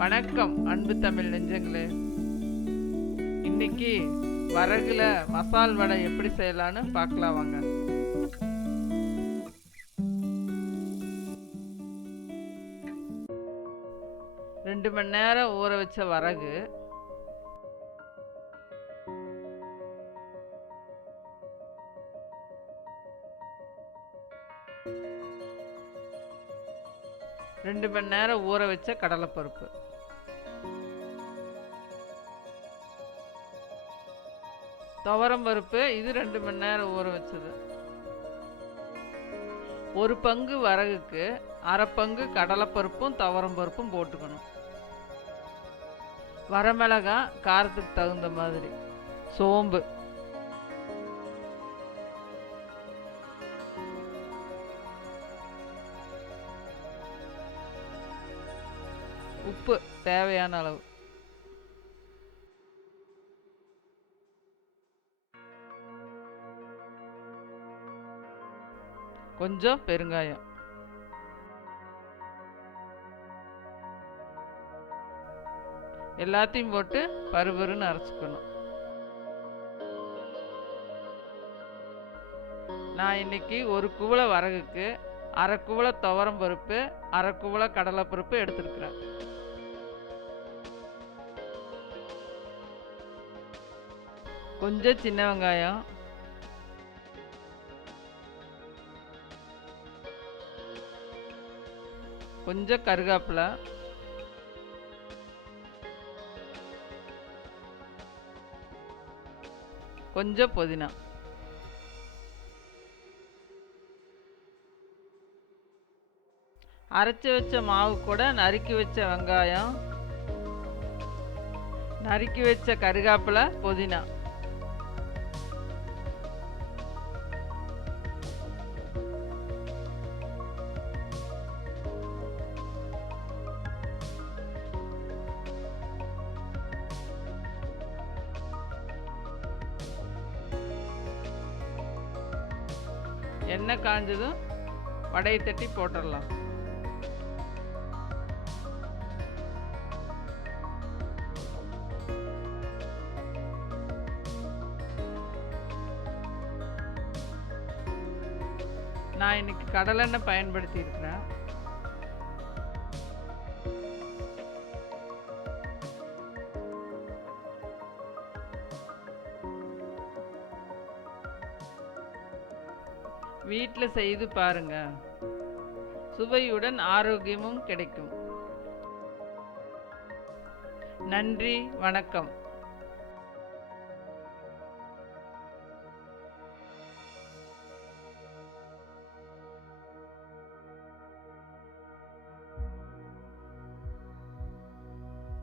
வணக்கம் அன்பு தமிழ் நெஞ்சங்களே. இன்னைக்கு வரகுல மசால் வடை எப்படி செய்யலான்னு பார்க்கலாம் வாங்க. ரெண்டு மணி நேரம் ஊற வச்ச வரகு, ரெண்டு மணி நேரம் ஊற வச்ச கடலைப்பருப்பு, துவரம் பருப்பு இது 2 மணி நேரம் ஊற வச்சது. ஒரு பங்கு வரகுக்கு அரை பங்கு கடலைப்பருப்பும் துவரம் பருப்பும் போட்டுக்கணும். வரமிளகாய் காரத்துக்கு தகுந்த மாதிரி, சோம்பு, உப்பு தேவையான அளவு, கொஞ்சம் பெருங்காயம், எல்லாத்தையும் போட்டு பருபருன்னு அரைச்சிக்கணும். நான் இன்னைக்கு ஒரு குவளை வரகுக்கு அரை குவளை துவரம் பருப்பு, அரை குவளை கடலைப்பருப்பு எடுத்துருக்கிறேன். கொஞ்சம் சின்ன வெங்காயம், கொஞ்சம் கருவேப்பிலை, கொஞ்சம் புதினா, அரைச்சி வச்ச மாவு கூட நறுக்கி வச்ச வெங்காயம், நறுக்கி வச்ச கருவேப்பிலை, புதினா, எண்ணெய் காஞ்சதும் வடையை தட்டி போட்டுடலாம். நான் இன்னைக்கு கடலெண்ணெய் பயன்படுத்தி இருக்கிறேன். வீட்டில் செய்து பாருங்க, சுவையுடன் ஆரோக்கியமும் கிடைக்கும். நன்றி, வணக்கம்.